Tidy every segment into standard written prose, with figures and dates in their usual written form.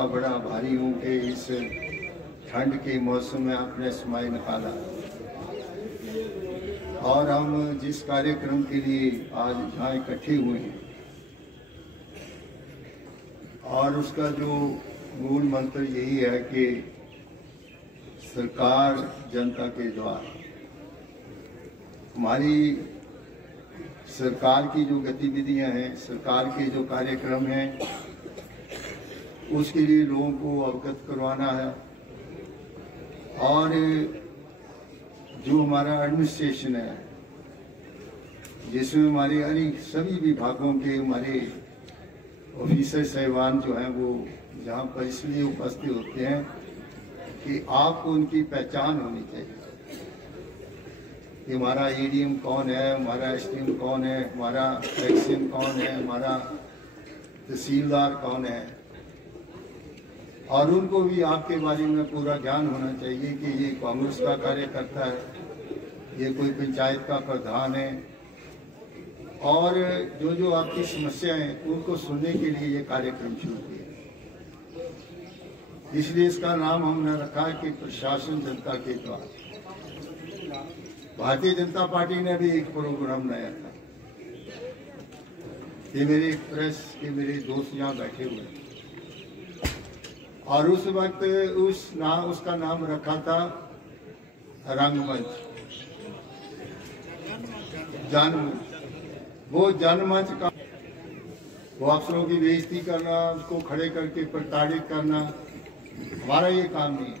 का बड़ा आभारी हूँ कि इस ठंड के मौसम में आपने समय निकाला और हम जिस कार्यक्रम के लिए आज यहाँ इकट्ठे हुए हैं और उसका जो मूल मंत्र यही है कि सरकार जनता के द्वार। हमारी सरकार की जो गतिविधियां हैं, सरकार के जो कार्यक्रम हैं, उसके लिए लोगों को अवगत करवाना है और जो हमारा एडमिनिस्ट्रेशन है जिसमें हमारे अनेक सभी विभागों के हमारे ऑफिसर साहिबान जो हैं वो जहाँ पर इसलिए उपस्थित होते हैं कि आपको उनकी पहचान होनी चाहिए कि हमारा एडीएम कौन है, हमारा एसडीएम कौन है, हमारा एक्सएम कौन है, हमारा तहसीलदार कौन है, और उनको भी आपके बारे में पूरा ज्ञान होना चाहिए कि ये कांग्रेस का कार्यकर्ता है, ये कोई पंचायत का प्रधान है, और जो जो आपकी समस्याएं हैं उनको सुनने के लिए ये कार्यक्रम शुरू किया। इसलिए इसका नाम हमने रखा है कि प्रशासन जनता के द्वार। भारतीय जनता पार्टी ने भी एक प्रोग्राम बनाया था कि मेरे प्रेस के मेरे दोस्त यहाँ बैठे हुए हैं और उस वक्त उसका नाम रखा था रंगमंच, जनमंच। वो जनमंच का वो अफसरों की बेइज्जती करना, उसको खड़े करके प्रताड़ित करना हमारा ये काम नहीं है।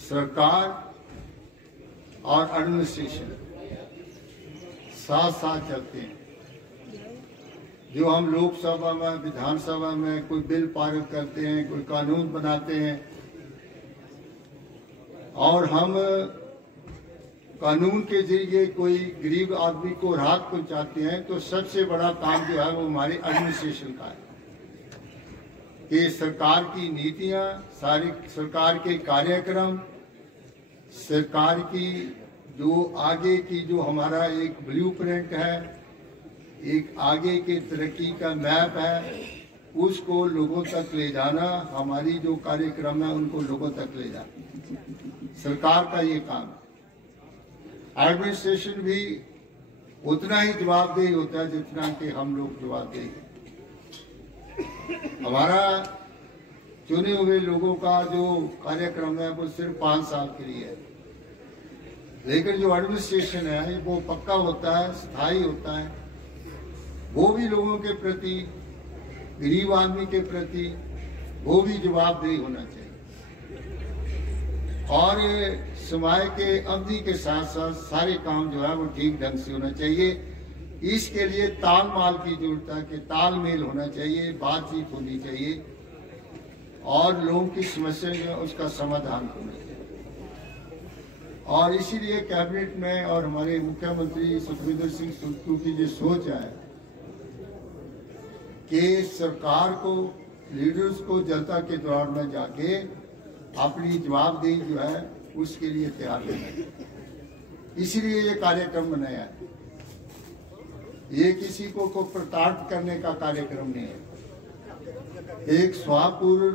सरकार और एडमिनिस्ट्रेशन साथ साथ चलते हैं। जो हम लोकसभा में, विधानसभा में कोई बिल पारित करते हैं, कोई कानून बनाते हैं और हम कानून के जरिए कोई गरीब आदमी को राहत पहुंचाते हैं, तो सबसे बड़ा काम जो है वो हमारे एडमिनिस्ट्रेशन का है कि सरकार की नीतियां, सारी सरकार के कार्यक्रम, सरकार की जो आगे की जो हमारा एक ब्लूप्रिंट है, एक आगे के तरक्की का मैप है, उसको लोगों तक ले जाना, हमारी जो कार्यक्रम है उनको लोगों तक ले जाना सरकार का ये काम है। एडमिनिस्ट्रेशन भी उतना ही जवाबदेही होता है जितना कि हम लोग जवाबदेही हैं। हमारा चुने हुए लोगों का जो कार्यक्रम है वो सिर्फ 5 साल के लिए है, लेकिन जो एडमिनिस्ट्रेशन है वो पक्का होता है, स्थायी होता है। वो भी लोगों के प्रति, गरीब आदमी के प्रति वो भी जवाबदेही होना चाहिए और समय के अवधि के साथ साथ सारे काम जो है वो ठीक ढंग से होना चाहिए। इसके लिए तालमेल की जरूरत है कि तालमेल होना चाहिए, बातचीत होनी चाहिए और लोगों की समस्या जो है उसका समाधान होना चाहिए। और इसीलिए कैबिनेट में और हमारे मुख्यमंत्री सुखविंदर सिंह सुक्खू की जो सोच है कि सरकार को, लीडर्स को जनता के द्वार में जाके अपनी जवाबदेही जो है उसके लिए तैयार रहना, इसीलिए ये कार्यक्रम बनाया है। ये किसी को प्रताड़ित करने का कार्यक्रम नहीं है। एक स्वापूर्ण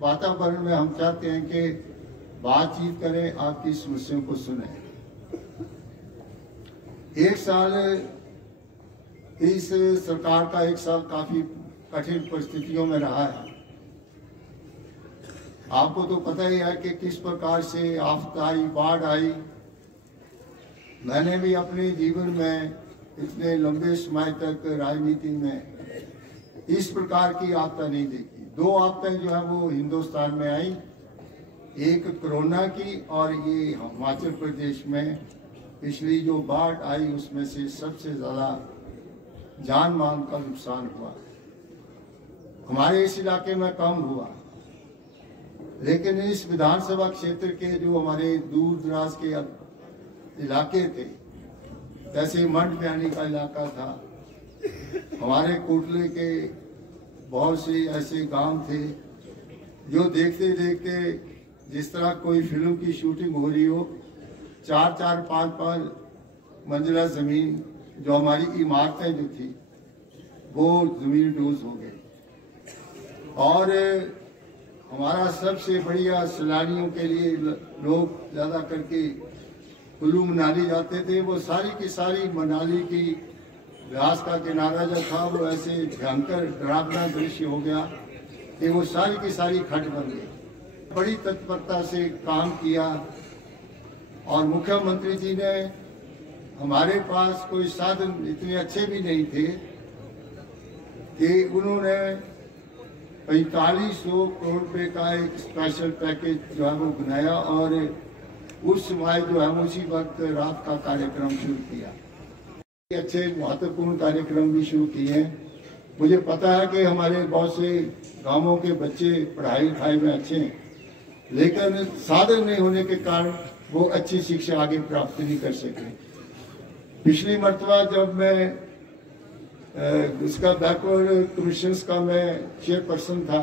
वातावरण में हम चाहते हैं कि बातचीत करें, आपकी समस्याओं को सुने। एक साल इस सरकार का एक साल काफी कठिन परिस्थितियों में रहा है। आपको तो पता ही है कि किस प्रकार से आफत आई, बाढ़ आई। मैंने भी अपने जीवन में इतने लंबे समय तक राजनीति में इस प्रकार की आपदा नहीं देखी। 2 आपदाएं जो है वो हिंदुस्तान में आई, एक कोरोना की और ये हिमाचल प्रदेश में पिछली जो बाढ़ आई उसमें से सबसे ज्यादा जान माल का नुकसान हुआ। हमारे इस इलाके में कम हुआ, लेकिन इस विधानसभा क्षेत्र के जो हमारे दूर दराज के इलाके थे, जैसे मंड बयानी का इलाका था, हमारे कोटले के बहुत से ऐसे गांव थे जो देखते देखते जिस तरह कोई फिल्म की शूटिंग हो रही हो, 4-4, 5-5 मंजिला जमीन जो हमारी इमारतें जो थी वो जमीन डूज हो गई। और हमारा सबसे बढ़िया सैलानियों के लिए लोग ज्यादा करके कुल्लू मनाली जाते थे। वो सारी की सारी मनाली की व्यास का किनारा जो था वो ऐसे भयंकर डरावना दृश्य हो गया कि वो सारी की सारी खट बन गई। बड़ी तत्परता से काम किया और मुख्यमंत्री जी ने, हमारे पास कोई साधन इतने अच्छे भी नहीं थे कि उन्होंने 4500 करोड़ रुपए का एक स्पेशल पैकेज जो है वो बनाया और उस समय जो है उसी वक्त रात का कार्यक्रम शुरू किया। अच्छे महत्वपूर्ण कार्यक्रम भी शुरू किए हैं। मुझे पता है कि हमारे बहुत से गांवों के बच्चे पढ़ाई लिखाई में अच्छे हैं, लेकिन साधन नहीं होने के कारण वो अच्छी शिक्षा आगे प्राप्त नहीं कर सके। पिछली मर्तबा जब मैं इसका बैकवर्ड कमीशन का मैं चेयरपर्सन था,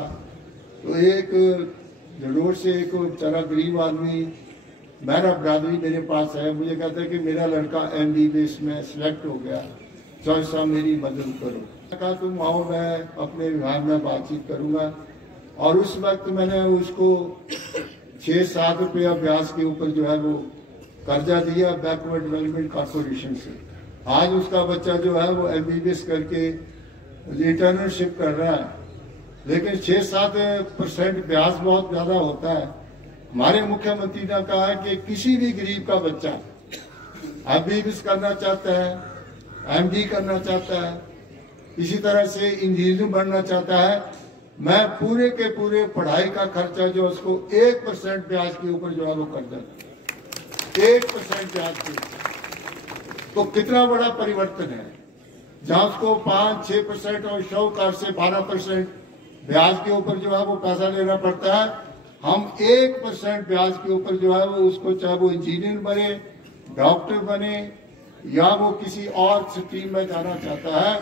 तो एक जलोर से एक बेचारा गरीब आदमी मेरा बरादरी मेरे पास है, मुझे कहता है कि मेरा लड़का MBBS में सिलेक्ट हो गया, जज साहब मेरी मदद करो। कहा तुम आओ, मैं अपने विभाग में बातचीत करूंगा। और उस वक्त मैंने उसको 6-7 रुपया ब्याज के ऊपर जो है वो कर्जा दिया बैकवर्ड डेवलपमेंट कॉर्पोरेशन से। आज उसका बच्चा जो है वो MBBS करके इंटर्नशिप कर रहा है, लेकिन 6-7% ब्याज बहुत ज्यादा होता है। हमारे मुख्यमंत्री ने कहा है कि किसी भी गरीब का बच्चा MBBS करना चाहता है, MD करना चाहता है, इसी तरह से इंजीनियर बनना चाहता है, मैं पूरे के पूरे पढ़ाई का खर्चा जो उसको 1% ब्याज के ऊपर जो है वो कर देता, 1% ब्याज के ऊपर। तो कितना बड़ा परिवर्तन है। जहां उसको 5-6% और शाहूकार से 12% ब्याज के ऊपर जो है वो पैसा लेना पड़ता है, हम 1% ब्याज के ऊपर जो है वो उसको, चाहे वो इंजीनियर बने, डॉक्टर बने या वो किसी और स्ट्रीम में जाना चाहता है,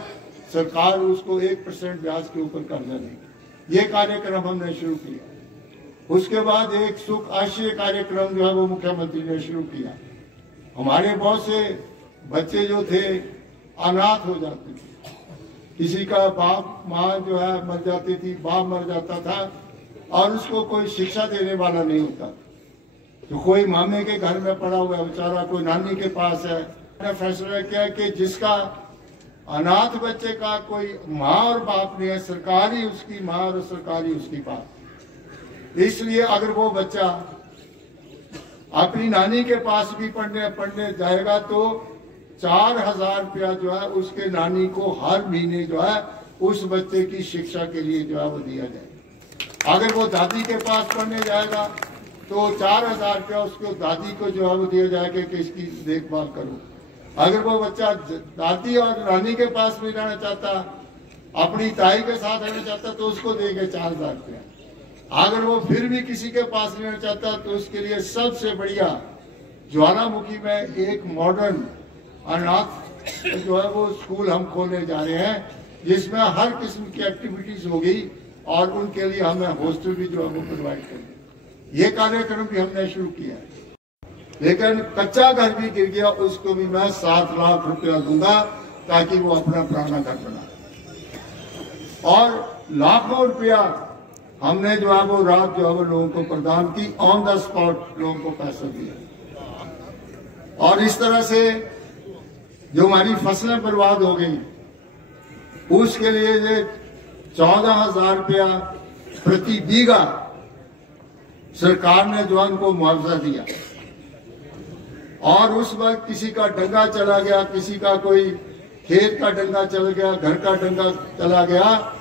सरकार उसको 1% ब्याज के ऊपर कर्जा देगी। ये कार्यक्रम हमने शुरू किया। उसके बाद एक सुख आश्रय कार्यक्रम जो है वो मुख्यमंत्री ने शुरू किया। हमारे बहुत से बच्चे जो थे अनाथ हो जाते थे, किसी का बाप माँ जो है मर जाती थी, बाप मर जाता था और उसको कोई शिक्षा देने वाला नहीं होता, तो कोई मामे के घर में पड़ा हुआ है बेचारा, कोई नानी के पास है। मैंने फैसला किया कि जिसका अनाथ बच्चे का कोई माँ और बाप नहीं है, सरकार ही उसकी माँ और सरकार ही उसकी बाप। इसलिए अगर वो बच्चा अपनी नानी के पास भी पढ़ने जाएगा तो 4000 रुपया जो है उसके नानी को हर महीने जो है उस बच्चे की शिक्षा के लिए जो है वो दिया जाएगा। अगर वो दादी के पास पढ़ने जाएगा तो 4000 रुपया उसको दादी को जो है वो दिया जाएगा कि इसकी देखभाल करो। अगर वो बच्चा दादी और नानी के पास नहीं रहना चाहता, अपनी ताई के साथ रहना चाहता, तो उसको देंगे 4000 रुपया। अगर वो फिर भी किसी के पास रहना चाहता तो उसके लिए सबसे बढ़िया ज्वालामुखी में एक मॉडर्न अनाथ जो है वो स्कूल हम खोलने जा रहे हैं, जिसमें हर किस्म की एक्टिविटीज होगी और उनके लिए हमें हॉस्टल भी जो है वो प्रोवाइड करेंगे। ये कार्यक्रम भी हमने शुरू किया है। लेकिन कच्चा घर भी गिर गया, उसको भी मैं 7 लाख रुपया दूंगा ताकि वो अपना पुराना घर बना। और लाखों रुपया हमने जो है वो रात जो है वो लोगों को प्रदान की, ऑन द स्पॉट लोगों को पैसा दिया। और इस तरह से जो हमारी फसलें बर्बाद हो गई उसके लिए 14,000 रुपया प्रति बीघा सरकार ने जो उनको मुआवजा दिया। और उस वक्त किसी का डंगा चला गया, किसी का कोई खेत का डंगा चला गया, घर का डंगा चला गया,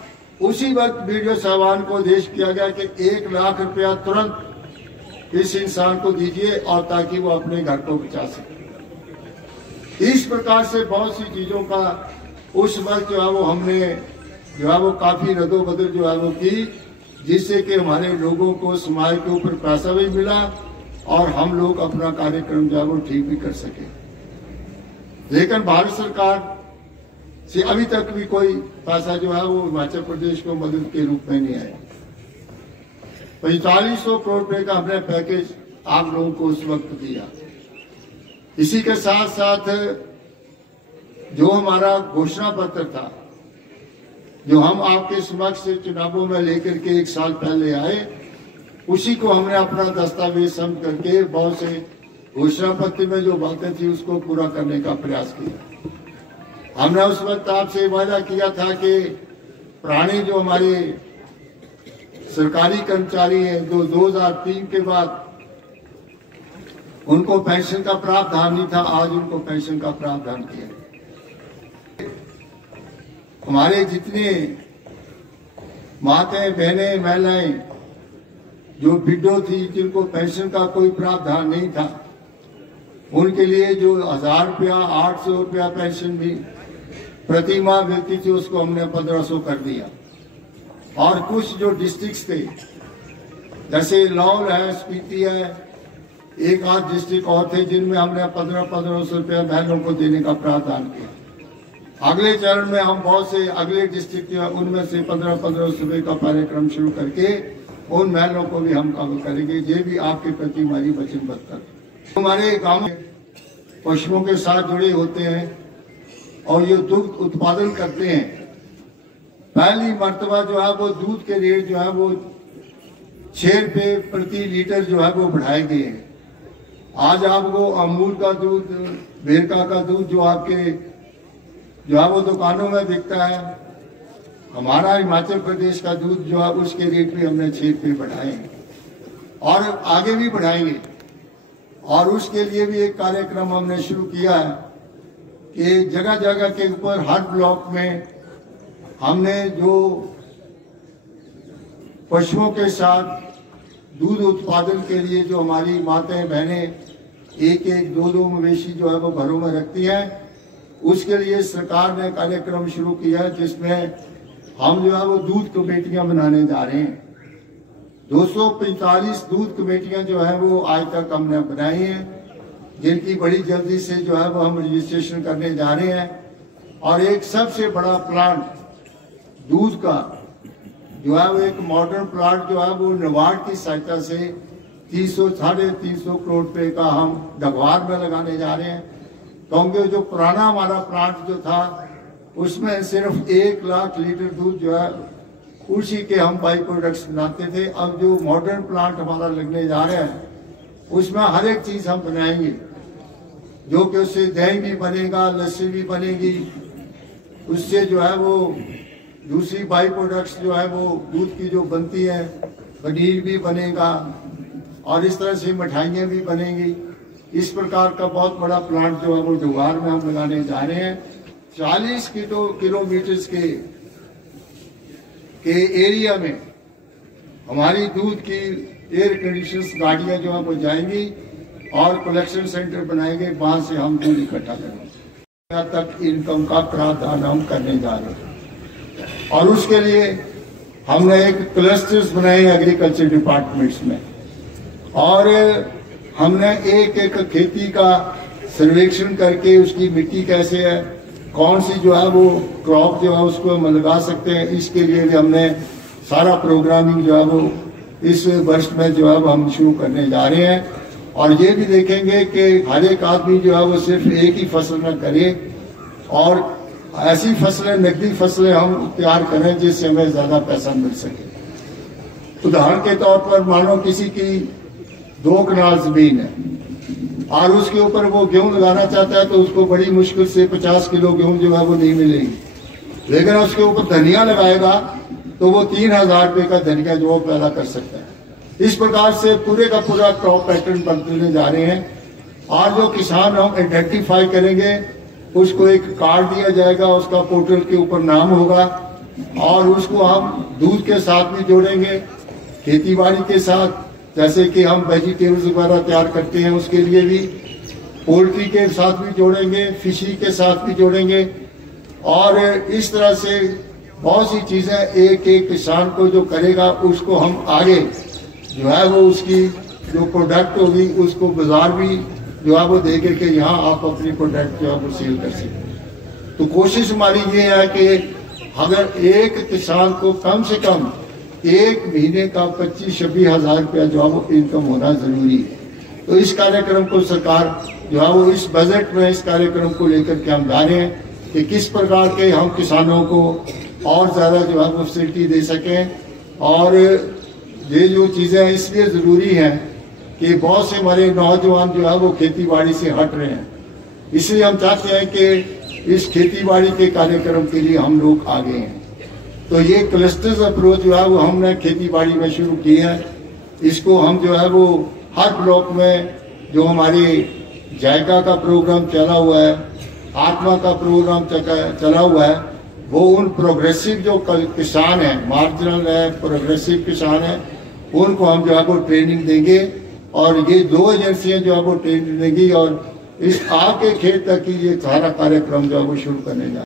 उसी वक्त वीडियो साहबान को आदेश किया गया कि 1 लाख रुपया तुरंत इस इंसान को दीजिए और ताकि वो अपने घर को बचा सके। इस प्रकार से बहुत सी चीजों का उस वक्त जो है वो हमने जो है वो काफी रद्दोबदल जो है वो की, जिससे कि हमारे लोगों को समाज के ऊपर पैसा भी मिला और हम लोग अपना कार्यक्रम जो है वो ठीक भी कर सके। लेकिन भारत सरकार से अभी तक भी कोई पैसा जो है वो हिमाचल प्रदेश को मदद के रूप में नहीं आया। 4500 करोड़ रुपए का हमने पैकेज आप लोगों को उस वक्त दिया। इसी के साथ साथ जो हमारा घोषणा पत्र था जो हम आपके समक्ष चुनावों में लेकर के 1 साल पहले आए, उसी को हमने अपना दस्तावेज समझ करके बहुत से घोषणा पत्र में जो बातें थी उसको पूरा करने का प्रयास किया। हमने उस वक्त आपसे वादा किया था कि पुराने जो हमारे सरकारी कर्मचारी हैं जो 2003 के बाद उनको पेंशन का प्रावधान नहीं था, आज उनको पेंशन का प्रावधान किया। हमारे जितने माताएं, बहनें, महिलाएं जो विडो थी, जिनको पेंशन का कोई प्रावधान नहीं था, उनके लिए जो 1000 रुपया, 800 रुपया पेंशन भी प्रति माह मिलती थी, उसको हमने 1500 कर दिया। और कुछ जो डिस्ट्रिक्ट थे, जैसे लाहौर है, स्पीति है, एक आध डिस्ट्रिक्ट और थे जिनमें हमने 1500 रुपया बहनों को देने का प्रावधान किया। अगले चरण में हम बहुत से अगले डिस्ट्रिक्ट उनमें से 1500 रुपये का कार्यक्रम शुरू करके उन बहनों को भी हम कवर करेंगे। ये भी आपके प्रति हमारी वचनबद्धता है। हमारे गांव पशुओं के साथ जुड़े होते हैं और ये दुग्ध उत्पादन करते हैं। पहली मर्तबा जो है वो दूध के रेट जो है वो 6 रुपये प्रति लीटर जो है वो बढ़ाए गए हैं। आज आपको अमूल का दूध, वेरका का दूध जो आपके जो है वो दुकानों में बिकता है, हमारा हिमाचल प्रदेश का दूध जो है उसके रेट भी हमने 6 रुपये बढ़ाए हैं और आगे भी बढ़ाएंगे। और उसके लिए भी एक कार्यक्रम हमने शुरू किया है कि जगह जगह के ऊपर हर ब्लॉक में हमने जो पशुओं के साथ दूध उत्पादन के लिए जो हमारी माताएं, बहनें 1-1, 2-2 मवेशी जो है वो घरों में रखती हैं, उसके लिए सरकार ने कार्यक्रम शुरू किया है जिसमें हम जो है वो दूध कमेटियां बनाने जा रहे हैं। 245 दूध कमेटियां जो है वो आज तक हमने बनाई हैं, जिनकी बड़ी जल्दी से जो है वो हम रजिस्ट्रेशन करने जा रहे हैं। और एक सबसे बड़ा प्लांट दूध का जो है वो एक मॉडर्न प्लांट जो है वो नाबार्ड की सहायता से 300-350 करोड़ रुपए का हम डगवार में लगाने जा रहे हैं। क्योंकि जो पुराना हमारा प्लांट जो था उसमें सिर्फ 1 लाख लीटर दूध जो है उसी के हम बाई प्रोडक्ट्स बनाते थे। अब जो मॉडर्न प्लांट हमारा लगने जा रहा है उसमें हर एक चीज हम बनाएंगे, जो कि उससे दही भी बनेगा, लस्सी भी बनेगी, उससे जो है वो दूसरी बाई प्रोडक्ट्स जो है वो दूध की जो बनती है, पनीर भी बनेगा और इस तरह से मिठाइयाँ भी बनेंगी। इस प्रकार का बहुत बड़ा प्लांट जो है वो डुगार में हम लगाने जा रहे हैं। 40 किलोमीटर के एरिया में हमारी दूध की एयर कंडीशनर्स गाड़ियां जो है वो जाएंगी और कलेक्शन सेंटर बनाएंगे, वहां से हम दूध इकट्ठा करेंगे। यहाँ तक इनकम का प्रावधान हम करने जा रहे हैं और उसके लिए हमने एक क्लस्टर्स बनाए एग्रीकल्चर डिपार्टमेंट्स में और हमने एक खेती का सर्वेक्षण करके उसकी मिट्टी कैसे है, कौन सी जो है वो क्रॉप जो है उसको हम लगा सकते हैं, इसके लिए भी हमने सारा प्रोग्रामिंग जो है वो इस वर्ष में जो है वो हम शुरू करने जा रहे हैं। और ये भी देखेंगे कि हर एक आदमी जो है वो सिर्फ एक ही फसल न करे और ऐसी फसलें, नकदी फसलें हम तैयार करें जिससे हमें ज्यादा पैसा मिल सके। उदाहरण के तौर पर मानो किसी की 2 कनाल जमीन है और उसके ऊपर वो गेहूं लगाना चाहता है तो उसको बड़ी मुश्किल से 50 किलो गेहूं जो है वो नहीं मिलेगी, लेकिन उसके ऊपर धनिया लगाएगा तो वो 3000 रुपये का धनिया जो पैदा कर सकता है। इस प्रकार से पूरे का पूरा क्रॉप पैटर्न बदलने जा रहे हैं और जो किसान हम आइडेंटिफाई करेंगे उसको एक कार्ड दिया जाएगा, उसका पोर्टल के ऊपर नाम होगा और उसको हम दूध के साथ भी जोड़ेंगे, खेतीबाड़ी के साथ, जैसे कि हम वेजिटेबल्स वगैरह तैयार करते हैं उसके लिए भी, पोल्ट्री के साथ भी जोड़ेंगे, फिशरी के साथ भी जोड़ेंगे और इस तरह से बहुत सी चीजें एक एक किसान को जो करेगा उसको हम आगे जो है वो उसकी जो प्रोडक्ट होगी उसको बाजार भी जो है वो दे करके यहाँ आप अपनी प्रोडक्ट जो है वो सेल कर सकते। तो कोशिश हमारी ये है कि अगर एक किसान को कम से कम एक महीने का 25-26 हजार रुपया जो है वो इनकम होना जरूरी है। तो इस कार्यक्रम को सरकार जो है वो इस बजट में इस कार्यक्रम को लेकर के हम जा रहे हैं कि किस प्रकार के हम किसानों को और ज़्यादा जो है वो फैसिलिटी दे सकें। और ये जो चीज़ें इसलिए ज़रूरी हैं कि बहुत से हमारे नौजवान जो है वो खेती बाड़ी से हट रहे हैं, इसलिए हम चाहते हैं कि इस खेती बाड़ी के कार्यक्रम के लिए हम लोग आगे हैं। तो ये क्लस्टर्स अप्रोच जो है वो हमने खेती बाड़ी में शुरू की है। इसको हम जो है वो हर ब्लॉक में जो हमारी जायका का प्रोग्राम चला हुआ है, आत्मा का प्रोग्राम चला हुआ है, वो उन प्रोग्रेसिव जो किसान हैं, मार्जिनल है, प्रोग्रेसिव किसान हैं, उनको हम जो है वो ट्रेनिंग देंगे। और ये 2 एजेंसियां जो है वो ट्रेनिंग देंगी और इस आपके खेत तक की ये सारा कार्यक्रम जो है वो शुरू करने जा